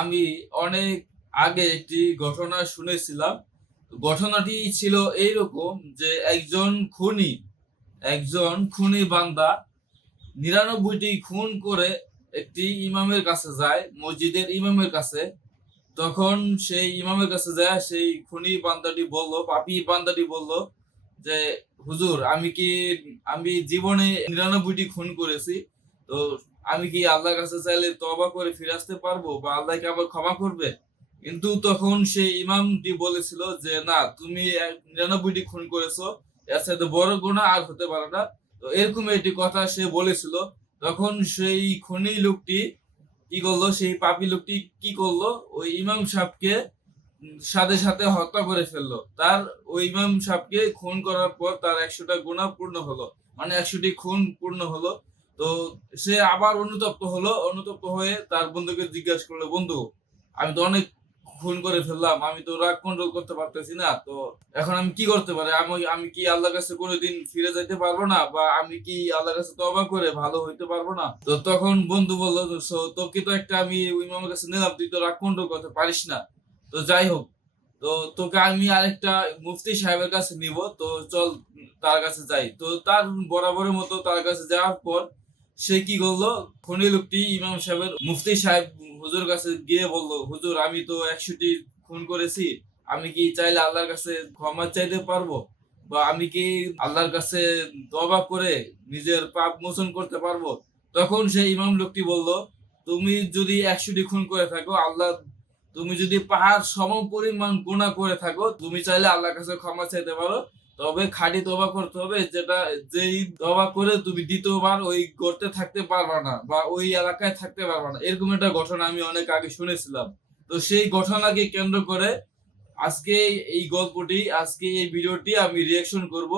আমি অনেক আগে একটি ঘটনা শুনেছিলাম। ঘটনাটি ছিল এইরকম যে একজন খুনি বান্দা ৯৯টি খুন করে একটি ইমামের কাছে যায়, মসজিদের ইমামের কাছে। তখন সেই ইমামের কাছে যায় সেই খুনি বান্দাটি বলল, পাপী বান্দাটি বলল যে, হুজুর আমি জীবনে ৯৯টি খুন করেছি। তো আমি কি আল্লাহর কাছে চাইলে তওবা করে ফিরে আসতে পারবো বা আল্লাহ কি আমাকে ক্ষমা করবে? কিন্তু তখন সেই ইমামটি বলেছিল যে, না তুমি ৯৯টি খুন করেছো। এর চাইতে বড় গুনাহ আর হতে পারে না। তো এরকম একটি কথা সে বলেছিল। তখন সেই খুনি লোকটি কি করলো, সেই পাপী লোকটি কি করলো, ওই ইমাম সাহেবকে সাথে সাথে হত্যা করে ফেললো। তার ওই ইমাম সাহেবকে খুন করার পর তার ১০০টা গুনাহ পূর্ণ হলো। মানে ১০০টি খুন পূর্ণ হলো। তো সে আবার অনুতপ্ত হলো। অনুতপ্ত হয়ে তার বন্ধুকে জিজ্ঞাসা করলো, বন্ধু আমি তো অনেক খুন করে ফেললাম। আমি তো রাগ কন্ট্রোল করতে পারতেছি না। তো এখন আমি কি করতে পারি? আমি আমি কি আল্লাহর কাছে কোনদিন ফিরে যাইতে পারবো না? বা আমি কি আল্লাহর কাছে তওবা করে ভালো হইতে পারবো না? তো তখন বন্ধু বলল, তোকে তো একটা আমি ওই ইমামের কাছে নিলাম, তুই তো রাগ কন্ট্রোল করতে পারিস না। তো যাই হোক, তো তোকে আমি আরেকটা মুফতি সাহেবের কাছে নিব। তো চল তার কাছে যাই। তো তার বরাবরের মতো তার কাছে যাওয়ার পর সে কি করলো, খনি লোকটি ইমাম সাহেবের মুফতি সাহেব হুজুর কাছে গিয়ে বলল, হুজুর আমি তো ১০০টি খুন করেছি। আমি কি চাইলে আল্লাহর কাছে ক্ষমা চাইতে পারবো? বা আমি কি আল্লাহর কাছে তওবা করে নিজের পাপ মোচন করতে পারবো? তখন সেই ইমাম লোকটি বলল, তুমি যদি ১০০টি খুন করে থাকো, তুমি যদি পাহাড় সমপরিমাণ গুনাহ করে থাকো, তুমি চাইলে আল্লাহর কাছে ক্ষমা চাইতে পারো। তবে খাঁটি তওবা করতে হবে, যেই তওবা করে তুমি দ্বিতীয়বার ওই গর্তে থাকতে পারবা না বা ওই এলাকায় থাকতে পারবা না। এরকম একটা ঘটনা আমি অনেক আগে শুনেছিলাম। তো সেই ঘটনাকে কেন্দ্র করে আজকে আজকে এই ভিডিওটি আমি রিঅ্যাকশন করব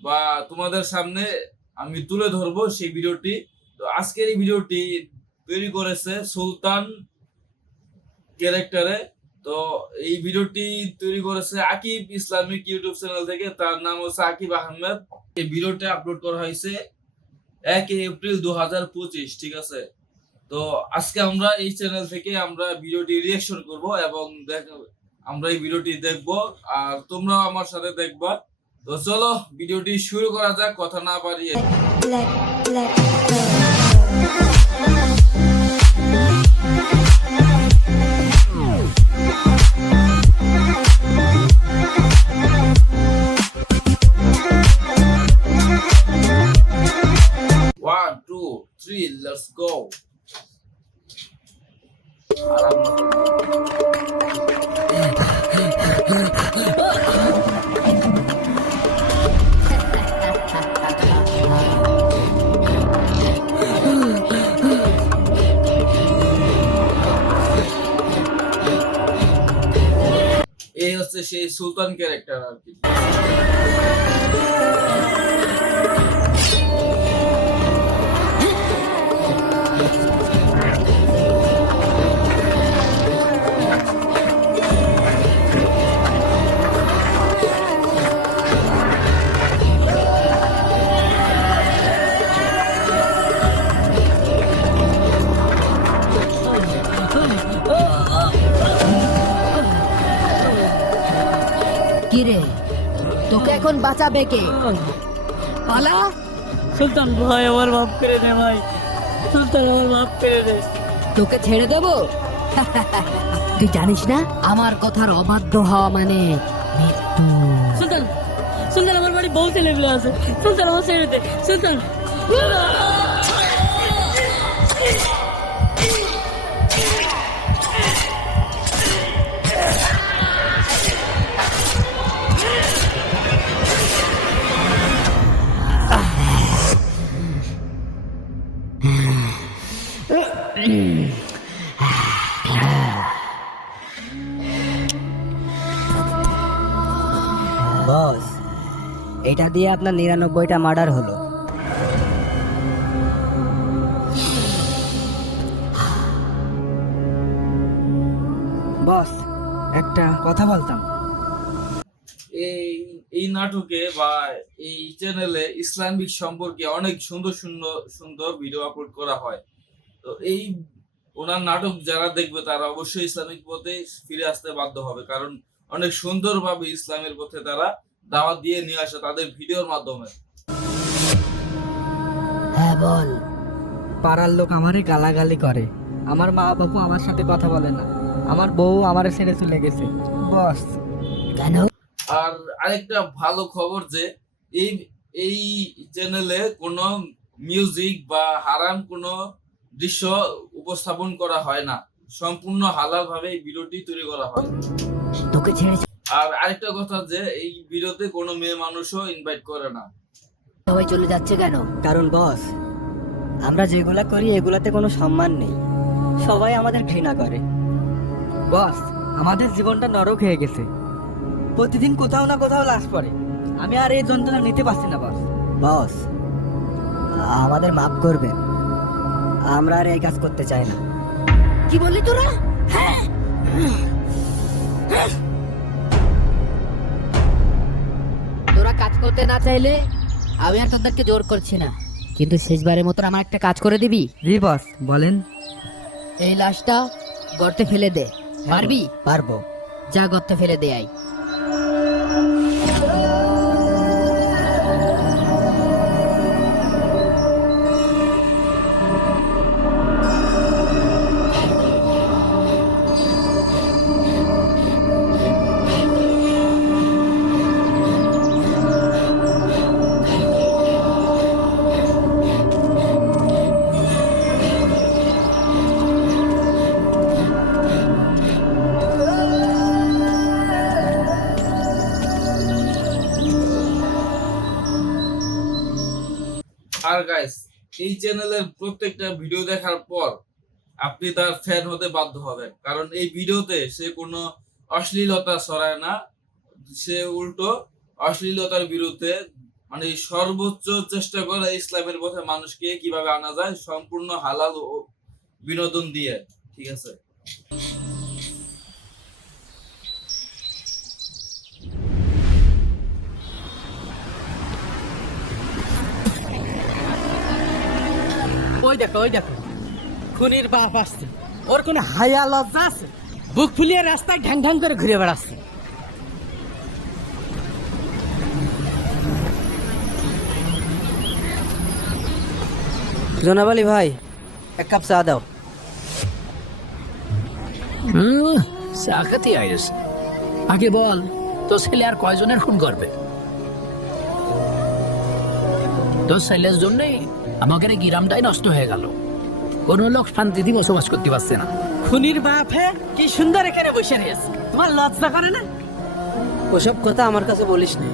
বা তোমাদের সামনে আমি তুলে ধরবো সেই ভিডিওটি। তো আজকের এই ভিডিওটি তৈরি করেছে সুলতান ক্যারেক্টারে। তো এই ভিডিওটি তৈরি করেছে আকিব ইসলামিক ইউটিউব চ্যানেল থেকে। তার নাম হচ্ছে আকিব আহমেদ। এই ভিডিওটি আপলোড করা হয়েছে ১ এপ্রিল ২০২৫, ঠিক আছে? তো আজকে আমরা এই চ্যানেল থেকে আমরা ভিডিওটি রিঅ্যাকশন করব এবং আমরা এই ভিডিওটি দেখব আর তোমরাও আমার সাথে দেখবা। তো চলো ভিডিওটি শুরু করা যাক কথা না বাড়িয়ে। One two three, let's go. এই হচ্ছে সেই সুলতান ক্যারেক্টার আর কি। কিরে, তোকে এখন বাঁচাবে কে? পালা। সুলতান ভাই আমার মাফ করে দে ভাই, সুলতান আমার মাফ করে দে। তোকে ছেড়ে দেব? তুই জানিস না আমার কথার অবাধ্য হওয়া মানে মৃত্যু। সুলতান, সুলতান আমার বাড়ি বউ ছেলেগুলো আছে, সুলতান আমার ছেড়ে দে সুলতান। বস, এটা দিয়ে আপনার ৯৯টা মার্ডার হলো। বস, একটা কথা বলতাম। এই এই নাটকে বা এই চ্যানেলে ইসলামিক সম্পর্কে অনেক সুন্দর সুন্দর সুন্দর ভিডিও আপলোড করা হয়। তো এই ওনার নাটক যারা দেখবে তারা অবশ্যই ইসলামিক পথে ফিরে আসতে বাধ্য হবে, কারণ অনেক সুন্দরভাবে ইসলামের পথে তারা দাওয়াত দিয়ে নিয়ে আসে তাদের ভিডিওর মাধ্যমে। হ্যাঁ বল। পাড়ার লোক আমারে গালাগালি করে, আমার মা বাবু আমার সাথে কথা বলে না, আমার বউ আমারে ছেড়ে চলে গেছে বস। কেন? আর আরেকটা ভালো খবর যে এই এই চ্যানেলে কোনো মিউজিক বা হারাম কোনো দৃশ্য উপস্থাপন করা হয় না, সম্পূর্ণ হালাল ভাবে এই ভিডিওটি তৈরি করা হয়। তোকে ছেড়ে আর আরেকটা কথা যে এই ভিডিওতে কোনো মেয়ে মানুষও ইনভাইট করে না। সবাই চলে যাচ্ছে কেন? কারণ বস, আমরা যেগুলা করি এগুলাতে কোনো সম্মান নেই, সবাই আমাদের ঘৃণা করে। বস, আমাদের জীবনটা নরক হয়ে গেছে, প্রতিদিন কোথাও না কোথাও লাশ পড়ে, আমি আর এই যন্ত্রণা নিতে পারছি না বস। বস, আমাদের মাফ করবেন, আমরা আর এই কাজ করতে চাই না। কি বললি তোরা? তোরা কাজ করতে না চাইলে আমি আর তোদেরকে জোর করছি না, কিন্তু শেষবারের মতন আমার একটা কাজ করে দিবি। জি বস, বলেন। এই লাশটা গর্তে ফেলে দে। পারবি? পারবো। যা গর্তে ফেলে দে আই। আর গাইস, এই চ্যানেলের প্রত্যেকটা ভিডিও দেখার পর আপনি তার ফ্যান হতে বাধ্য হবেন, কারণ এই ভিডিওতে সে কোনো অশ্লীলতা ছড়ায় না, সে উল্টো অশ্লীলতার বিরুদ্ধে মানে সর্বোচ্চ চেষ্টা করে ইসলামের পথে মানুষকে কিভাবে আনা যায় সম্পূর্ণ হালাল ও বিনোদন দিয়ে। ঠিক আছে, ওই দেখো খুনির বাপ আসছে, ওর কোনো হায়া লজ্জা আছে? বুক ফুলিয়ে রাস্তায় ঢ্যাং ঢ্যাং করে ঘুরে বেড়াচ্ছে। জনাব আলী ভাই, এক কাপ চা দাও। চাকাতি আইস, আগে বল তোর ছেলে আর কয়জনের খুন করবে? তোর ছেলের জন্যই আমাদের এই গ্রামটাই নষ্ট হয়ে গেল, কোনো লোক শান্তিতে বসবাস করতে পারছে না। খুনির বাপ হে কি সুন্দর এখানে বসে রয়েছে, তোমার লজ্জা করে না? ওসব কথা আমার কাছে বলিস না,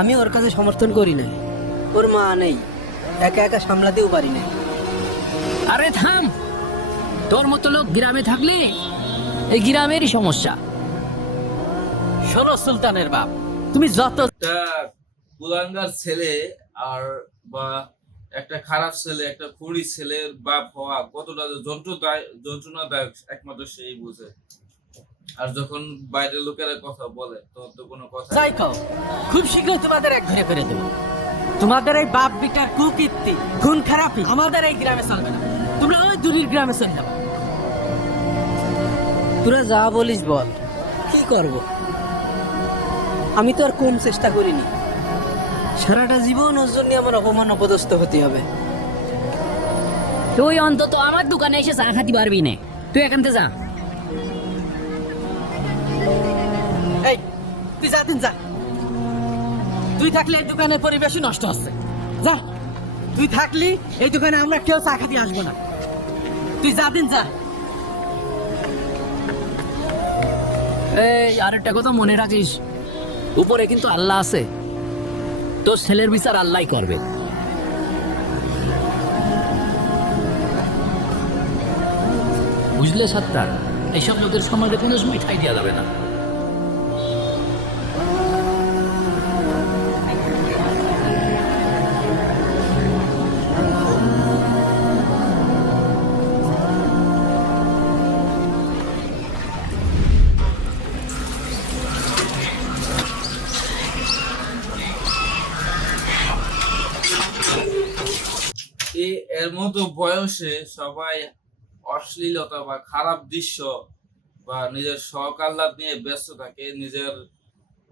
আমি ওর কাছে সমর্থন করি না, ওর মা নেই, একা একা সামলাতেও পারি না। আরে থাম, তোর মতো লোক গ্রামে থাকলে এই গ্রামেরই সমস্যা। শোনো সুলতানের বাপ, তুমি যত একটা কুলাঙ্গার ছেলে আর বা একটা খারাপ ছেলে, একটা খুনি ছেলের বাপ হওয়া কতটা যন্ত্রণাদায়ক একমাত্র সেই বুঝে। আর যখন বাইরের লোকেরা কথা বলে তখন তো কোনো কথা যাই কও, খুব শীঘ্র তোমাদের এক ঘরে করে দেবো। তোমাদের এই বাপ বিটার কুকীর্তি খুন খারাপি আমাদের এই গ্রামে চলবে না, তোমরা ওই দূরের গ্রামে চলে যাবে। তোরা যা বলিস বল, কি করব? আমি তো আর কম চেষ্টা করিনি, সারাটা জীবন ওর জন্য আমার অপমান অপদস্থ হতে হবে। তুই অন্তত আমার দোকানে এসে চা খাতে পারবি না, তুই এখান থেকে যা। এই তুই যা দিন যা, তুই থাকলে এই দোকানের পরিবেশই নষ্ট হচ্ছে। যা, তুই থাকলি এই দোকানে আমরা কেউ চা খাতে আসবো না, তুই যা দিন যা। এই আরেকটা কথা মনে রাখিস, উপরে কিন্তু আল্লাহ আছে, তোর ছেলের বিচার আল্লাহই করবে। বুঝলে সাত্তার, এইসব লোকের সমাজে কোনো সময় ঠাই দেওয়া যাবে না। এর মতো বয়সে সবাই অশ্লীলতা বা খারাপ দৃশ্য বা নিজের শখ আহ্লাদ নিয়ে ব্যস্ত থাকে, নিজের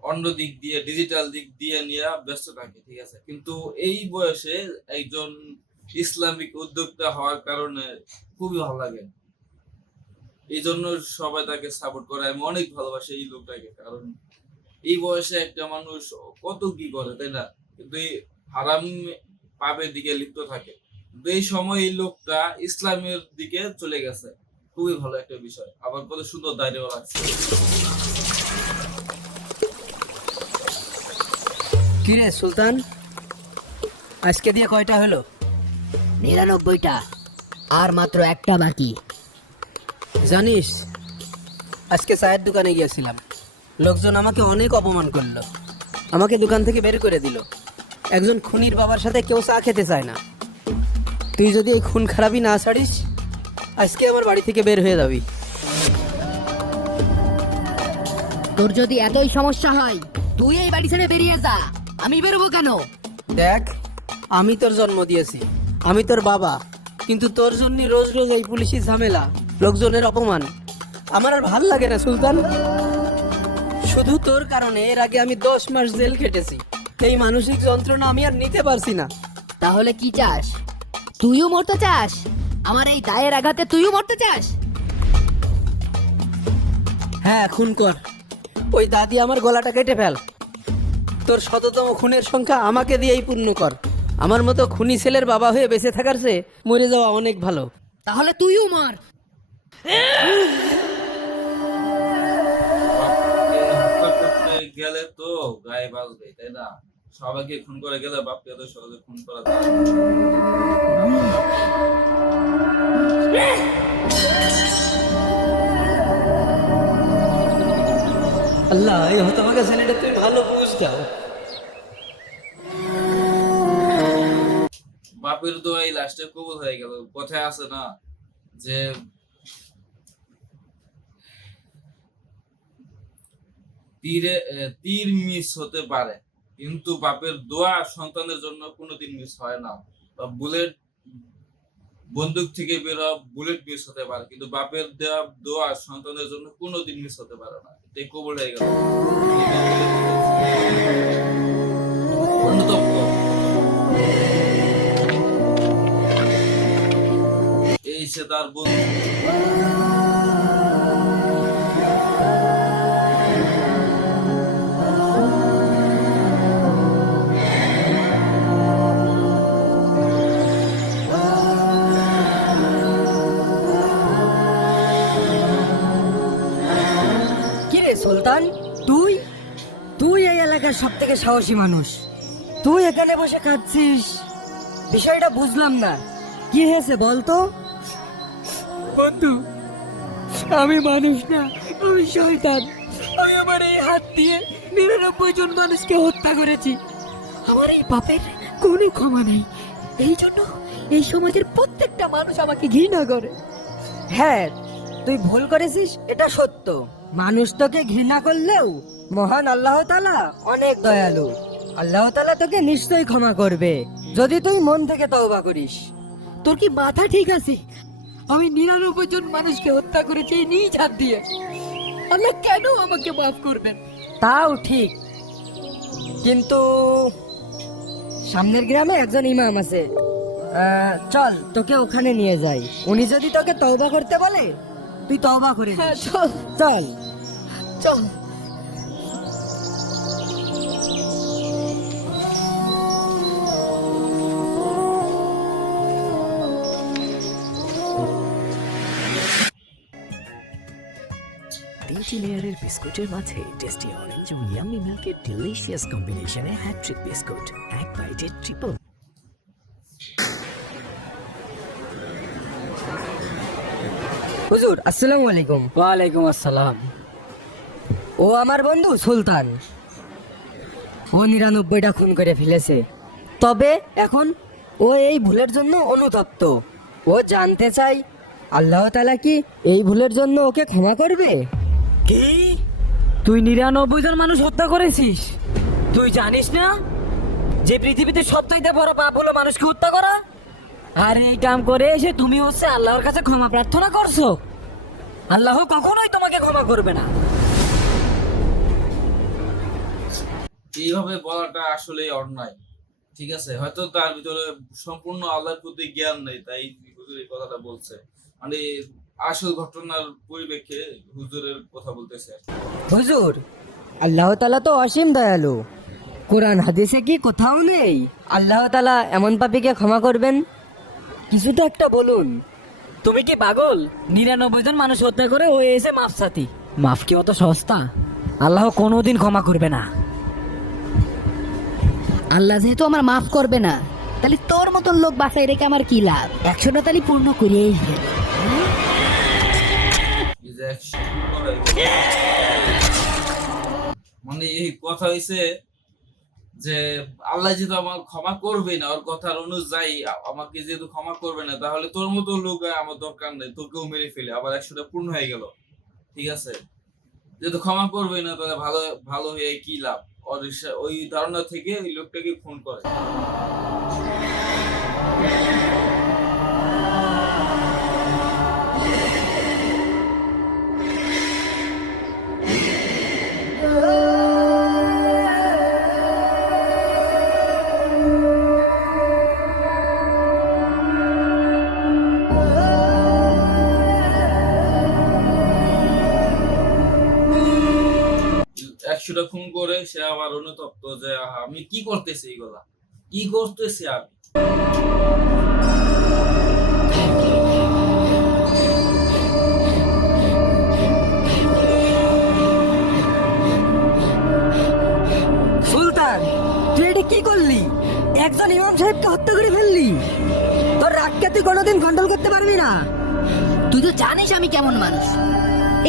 অন্য দিক দিয়ে ডিজিটাল দিক দিয়ে নিয়ে ব্যস্ত থাকে, ঠিক আছে। কিন্তু এই বয়সে একজন ইসলামিক উদ্যোক্তা হওয়ার কারণে খুবই ভালো লাগে, এই জন্য সবাই তাকে সাপোর্ট করে। আমি অনেক ভালোবাসি এই লোকটাকে, কারণ এই বয়সে একটা মানুষ কত কি করে, তাই না? কিন্তু এই হারাম পাপের দিকে লিপ্ত থাকে, কিন্তু এই সময় এই লোকটা ইসলামের দিকে চলে গেছে, খুবই ভালো একটা বিষয়। আবার কত সুন্দর দাঁড়িয়েও লাগছে। কিরে সুলতান, আজকে দিয়ে কয়টা হলো? 99টা, আর মাত্র একটা বাকি। জানিস, আজকে চায়ের দোকানে গিয়েছিলাম, লোকজন আমাকে অনেক অপমান করলো, আমাকে দোকান থেকে বের করে দিল। একজন খুনির বাবার সাথে কেউ চা খেতে চায় না। তুই যদি এই খুন খারাপই না ছাড়িস, আজকে আমার বাড়ি থেকে বের হয়ে যাবি। তোর যদি এতই সমস্যা হয়, তুই এই বাড়ি ছেড়ে বেরিয়ে যা, আমি বেরোবো কেন? দেখ, আমি তোর জন্ম দিয়েছি, আমি তোর বাবা, কিন্তু তোর জন্য রোজ রোজ এই পুলিশি ঝামেলা, লোকজনের অপমান আমার আর ভাল লাগে না সুলতান। শুধু তোর কারণে এর আগে আমি 10 মাস জেল খেটেছি। এই মানসিক যন্ত্রণা আমি আর নিতে পারছি না। তাহলে কি চাস? তুইও মরতে চাস? আমার এই দায়ের আঘাতে তুইও মরতে চাস? হ্যাঁ, খুন কর, ওই দাদি আমার গলাটা কেটে ফেল। তোর শততম খুনের সংখ্যা আমাকে দিয়েই পূর্ণ কর। আমার মতো খুনি ছেলের বাবা হয়ে বেঁচে থাকার চেয়ে মরে যাওয়া অনেক ভালো। তাহলে তুইও মার। বাপকে হত্যা করতে গেলে তো গায়ে বাজবে, তাই না? সবাইকে খুন করে গেলে বাপকে তো সহজে খুন করা যায় না। আল্লাহ, এই হতভাগা ছেলেটা তুই ভালো বুঝ দাও। বাপের দোয়াই লাস্টে কবুল হয়ে গেল। কথায় আছে না যে তীর মিস হতে পারে, কিন্তু বাপের দোয়া সন্তানের জন্য কোনোদিন মিস হয় না। বা বুলেট, বন্দুক থেকে বের হওয়া বুলেট মিস হতে পারে, কিন্তু বাপের দেওয়া দোয়া সন্তানের জন্য কোনোদিন মিস হতে পারে না। এটাই কবুল হয়ে গেল। অন্যতম এই সে তার বন্ধু। কিরে সুলতান, তুই তুই এই এলাকার সব থেকে সাহসী মানুষ, তুই এখানে বসে খাচ্ছিস, বিষয়টা বুঝলাম না, কি হয়েছে বলতো? বন্ধু, আমি মানুষ না, আমি শয়তান। আমি আমার এই হাত দিয়ে 99 জন মানুষকে হত্যা করেছি। আমার এই পাপের কোনো ক্ষমা নেই, এই জন্য এই সমাজের প্রত্যেকটা মানুষ আমাকে ঘৃণা করে। হ্যাঁ, তুই ভুল করেছিস, এটা সত্য। মানুষ তোকে ঘৃণা করলেও মহান আল্লাহ তাআলা অনেক দয়ালু। আল্লাহ তাআলা তোকে নিশ্চয়ই ক্ষমা করবে, যদি তুই মন থেকে তওবা করিস। তোর কি মাথা ঠিক আছে? আমি 99 জন মানুষকে হত্যা করেছি এই নিজ হাত দিয়ে। আল্লাহ কেন আমাকে মাফ করবেন? তাও ঠিক, কিন্তু সামনের গ্রামে একজন ইমাম আছে, চল তোকে ওখানে নিয়ে যাই। উনি যদি তোকে তওবা করতে বলে, তুই তওবা করে দিস। হ্যাঁ, চল চল চল। তিনটি লেয়ারের বিস্কুটের মাঝে টেস্টি অরেঞ্জ ও ইয়াম্মি মিল্কের ডিলিশিয়াস কম্বিনেশনে হ্যাট্রিক বিস্কুট, এক বাইটে ট্রিপল। হুজুর, আসসালামু আলাইকুম। ওয়ালাইকুম আসসালাম। ও আমার বন্ধু সুলতান, ও 99টা খুন করে ফেলেছে, তবে এখন ও এই ভুলের জন্য অনুতপ্ত। ও জানতে চাই আল্লাহ তাআলা কি এই ভুলের জন্য ওকে ক্ষমা করবে। কি? তুই 99 জন মানুষ হত্যা করেছিস? তুই জানিস না যে পৃথিবীতে সবথেকে বড় পাপ হলো মানুষকে হত্যা করা? আর এই কাম করে এসে তুমি হচ্ছে আল্লাহর কাছে ক্ষমা প্রার্থনা করছো? আল্লাহ কখনোই তোমাকে ক্ষমা করবে না। এইভাবে বলাটা আসলে অন্যায়। ঠিক আছে, হয়তো তার ভিতরে সম্পূর্ণ আল্লাহর প্রতি জ্ঞান নেই, তাই হুজুর এই কথাটা বলছে। মানে আসল ঘটনার পরিপ্রেক্ষে হুজুরের কথা বলতেছে। হুজুর, আল্লাহ তাআলা তো অসীম দয়ালু। কোরআন হাদিসে কি কোথাও নেই আল্লাহ তাআলা এমন পাপীকে ক্ষমা করবেন? কিছু তো একটা বলুন। তুমি কি পাগল? 99 জন মানুষ হত্যা করে হয়ে এসে মাফ চাতি। মাফ কি অত সস্তা? আল্লাহ কোনোদিন ক্ষমা করবে না। আল্লাহ যেহেতু আমার মাফ করবে না, তাহলে তোর মতন লোক বাঁচাই রেখে আমার কি লাভ? 100টা তালি পূর্ণ করিয়েই ফেল। এই যে মানে এই কথা হইছে যে আল্লাহ যেহেতু আমার ক্ষমা করবে না, ওর কথার অনুযায়ী আমাকে যেহেতু ক্ষমা করবে না, তাহলে তোর মতো লোক আমার দরকার নেই, তোকেও মেরে ফেলে আবার 100টা পূর্ণ হয়ে গেল। ঠিক আছে, যেহেতু ক্ষমা করবে না, তাহলে ভালো ভালো হয়ে কি লাভ? ওই ধারণা থেকে ওই লোকটাকে ফোন করে। একশোটা খুন করে সে আবার অনুতপ্ত যে আহা, আমি কি করতেছি, এইগুলা কি করতেছি আমি। সুলতান, তুই এটা কি করলি? একজন ইমাম সাহেবকে হত্যা করে ফেললি। তোর রাগকে তুই কোনোদিন কন্ট্রোল করতে পারবি না। তুই তো জানিস আমি কেমন মানুষ,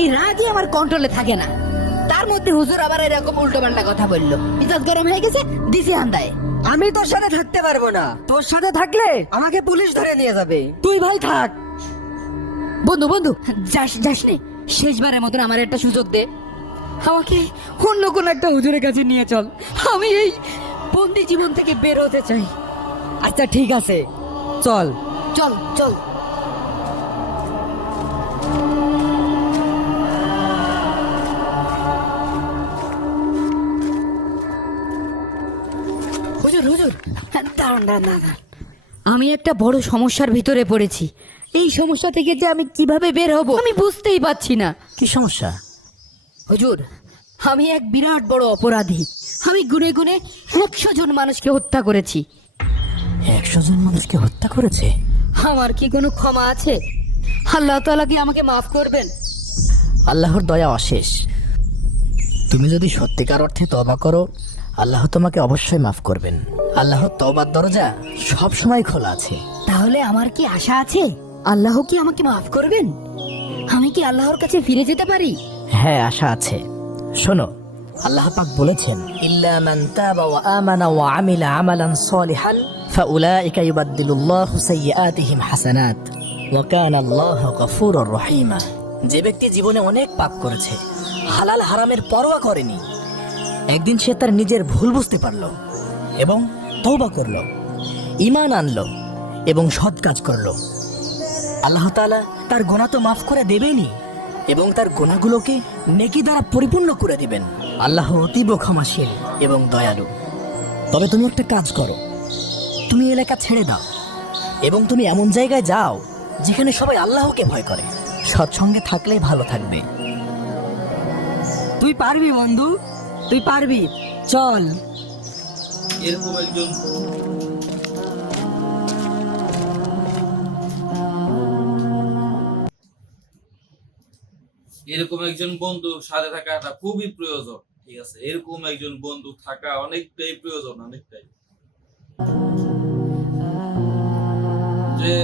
এই রাগই আমার কন্ট্রোলে থাকে না। তার মধ্যে হুজুর আবার এরকম উল্টো পাল্টা কথা বললো, মেজাজ গরম হয়ে গেছে, দিছি হান্দায়। আমি তোর সাথে থাকতে পারবো না। তোর সাথে থাকলে আমাকে পুলিশ ধরে নিয়ে যাবে। তুই ভাই থাক। বন্ধু বন্ধু, যাস যাস নে, শেষবারের মতন আমার একটা সুযোগ দে। আমাকে অন্য কোন একটা হুজুরের কাছে নিয়ে চল। আমি এই বন্দি জীবন থেকে বের হতে চাই। আচ্ছা ঠিক আছে, চল। চল চল। হুজুর হুজুর, দাঁড়ান দাঁড়ান দাঁড়ান, আমি একটা বড় সমস্যার ভিতরে পড়েছি। এই সমস্যা থেকে যে আমি কিভাবে বের হব আমি বুঝতেই পারছি না। কি সমস্যা? হুজুর, আমি এক বিরাট বড় অপরাধী। আমি গুনে গুনে 100 জন মানুষকে হত্যা করেছি। 100 জন মানুষকে হত্যা করেছে? আমার কি কোনো ক্ষমা আছে? আল্লাহ তাআলা কি আমাকে মাফ করবেন? আল্লাহর দয়া অশেষ। তুমি যদি সত্যিকার অর্থে তওবা করো, আল্লাহ তোমাকে অবশ্যই মাফ করবেন। আল্লাহর তওবার দরজা সব সময় খোলা আছে। তাহলে আমার কি আশা আছে? আল্লাহ কি আমাকে মাফ করবেন? আমি কি আল্লাহর কাছে ফিরে যেতে পারি? হ্যাঁ, আশা আছে। শোনো, আল্লাহ পাক বলেছেন, ইল্লা মান তাবা ওয়া আমানা ওয়া আমিলা আমালান সালিহান ফাউলাইকা ইউবাদদিলুল্লাহু সাইয়্যাতিহিম হাসানাত ওয়া কানা আল্লাহু গফুরুর রহিমা। যে ব্যক্তি জীবনে অনেক পাপ করেছে, হালাল হারামের পরোয়া করেনি, একদিন সে তার নিজের ভুল বুঝতে পারলো এবং তওবা করলো, ঈমান আনলো এবং সৎ কাজ করলো, আল্লাহ তাআলা তার গুনাহ তো মাফ করে দেবেনই এবং তার গুনাহগুলোকে নেকি দ্বারা পরিপূর্ণ করে দিবেন। আল্লাহ অতীব ক্ষমাশীল এবং দয়ালু। তবে তুমি একটা কাজ করো, তুমি এলাকা ছেড়ে দাও এবং তুমি এমন জায়গায় যাও যেখানে সবাই আল্লাহকে ভয় করে। সৎসঙ্গে থাকলেই ভালো থাকবে। তুই পারবি বন্ধু, তুই পারবি। চল। এরকম একজন বন্ধু সাথে থাকাটা খুবই প্রয়োজন। ঠিক আছে, এরকম একজন বন্ধু থাকা অনেকটাই প্রয়োজন, অনেকটাই। যে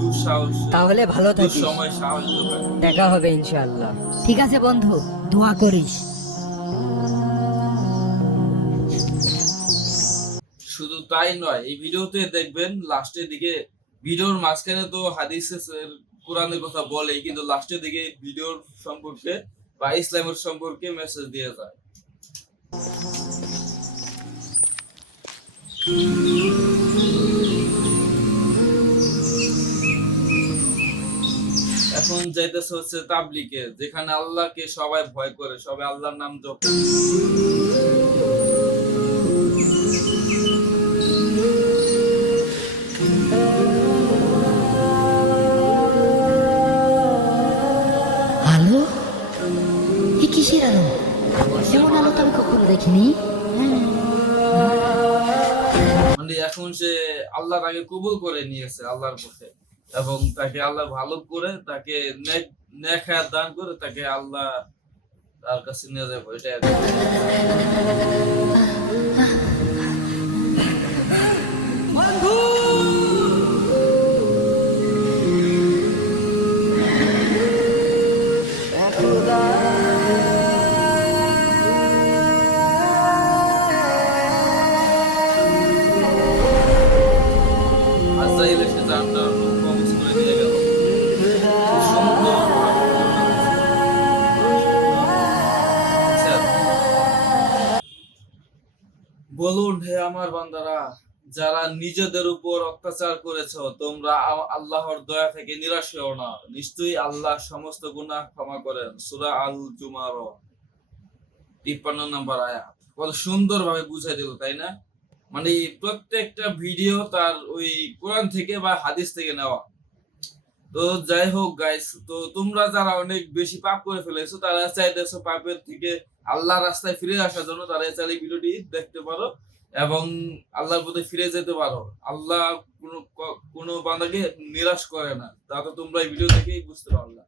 দুঃসাহস, তাহলে ভালো থাকিস। সময় সাহস যোগায়। দেখা হবে ইনশাআল্লাহ। ঠিক আছে বন্ধু, দোয়া করিস। শুধু তাই নয়, এই ভিডিওতে দেখবেন লাস্টের দিকে, ভিডিওর মাঝখানে তো হাদিসের কোরআনের কথা বলে, কিন্তু লাস্টের দিকে ভিডিওর সম্পর্কে বা ইসলামের সম্পর্কে মেসেজ দিয়ে যায়। এখন যাইতেছে হচ্ছে তাবলিগে, যেখানে আল্লাহকে সবাই ভয় করে, সবাই আল্লাহর নাম জপে। আলো? এ কিসের আলো? এমন আলো তো আমি কখনো দেখিনি। মানে এখন সে আল্লাহর আগে কবুল করে নিয়েছে আল্লাহর পথে, এবং তাকে আল্লাহ ভালো করে তাকে নেক হায়াত দান করে তাকে আল্লাহ তার কাছে নিয়ে যাবো, এটাই আর কি। আজরাইল এসে জানটা কবজ করে নিয়ে গেল। খুব সুন্দর ভাবে বর্ণনা করছে। বুঝছেন? বলুন হে আমার বান্দারা, যারা নিজেদের উপর অত্যাচার করেছো, তোমরা আল্লাহর দয়া থেকে নিরাশ হও না, নিশ্চয়ই আল্লাহ সমস্ত গুনাহ ক্ষমা করেন। সূরা আল জুমার 53 নম্বর আয়াত। কত সুন্দর ভাবে বুঝাই দিল, তাই না? মানে প্রত্যেকটা ভিডিও তার ওই কোরআন থেকে বা হাদিস থেকে নেওয়া। তো যাই হোক গাইস, তো তোমরা যারা অনেক বেশি পাপ করে ফেলেছো, তারা চাইতেছো পাপের থেকে আল্লাহর রাস্তায় ফিরে আসার জন্য, তারা চাইলে ভিডিওটি দেখতে পারো এবং আল্লাহর পথে ফিরে যেতে পারো। আল্লাহ কোনো বান্দাকে নিরাশ করে না, তা তো তোমরা এই ভিডিও দেখেই বুঝতে পারলা।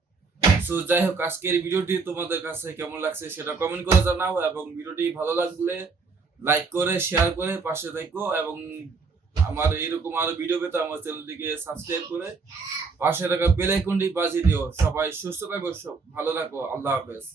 সো যাই হোক, আজকের এই ভিডিওটি তোমাদের কাছে কেমন লাগছে সেটা কমেন্ট করে জানাও, এবং ভিডিওটি ভালো লাগলে লাইক করে শেয়ার করে পাশে থেকো, এবং আমার এইরকম আরো ভিডিও পেতে আমার চ্যানেলটিকে সাবস্ক্রাইব করে পাশে থাকা বেল আইকনটি বাজিয়ে দিও। সবাই সুস্থ থাকো, ভালো থাকো, আল্লাহ হাফেজ।